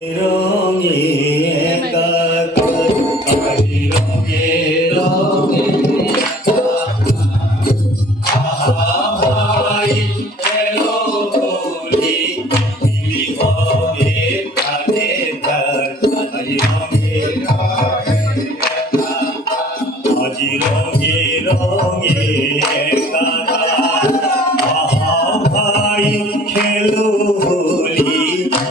রঙে একাকার আজি রঙে রঙে আহাই এলো বলি মিলি হবে প্রাণে তার আজি রঙে আজি রঙে রঙে একাকার আহাই খেলো হোলি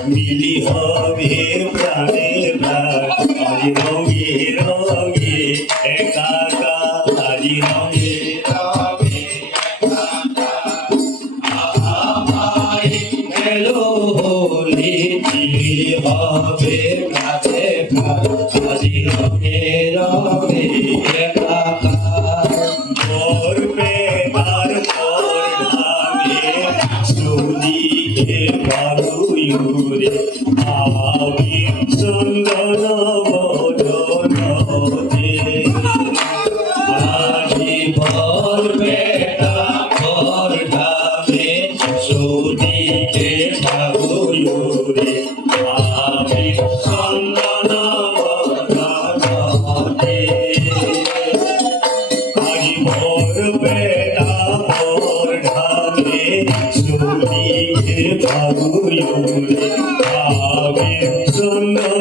মিলি হবে প্রাণে প্রাণ আজি রঙে রঙে একাকার আজি রঙে রঙে আহাই খেলো হোলি মিলি হবে প্রাণে প্রাণ আজি রঙে রঙে একাকার ভোর পেটার পর ঢাকে সুদিকে পালুয়ুরে আমি চন্দন বদনতে আজি ভোর পেটা ভোর ঢাকে সুদিকে পালুয়ুরে আমি চন্দন বদনতে আজি ভোর পেটা ভোর ঢাকে সুদিকে পালুয়ুরে আমি চন্দন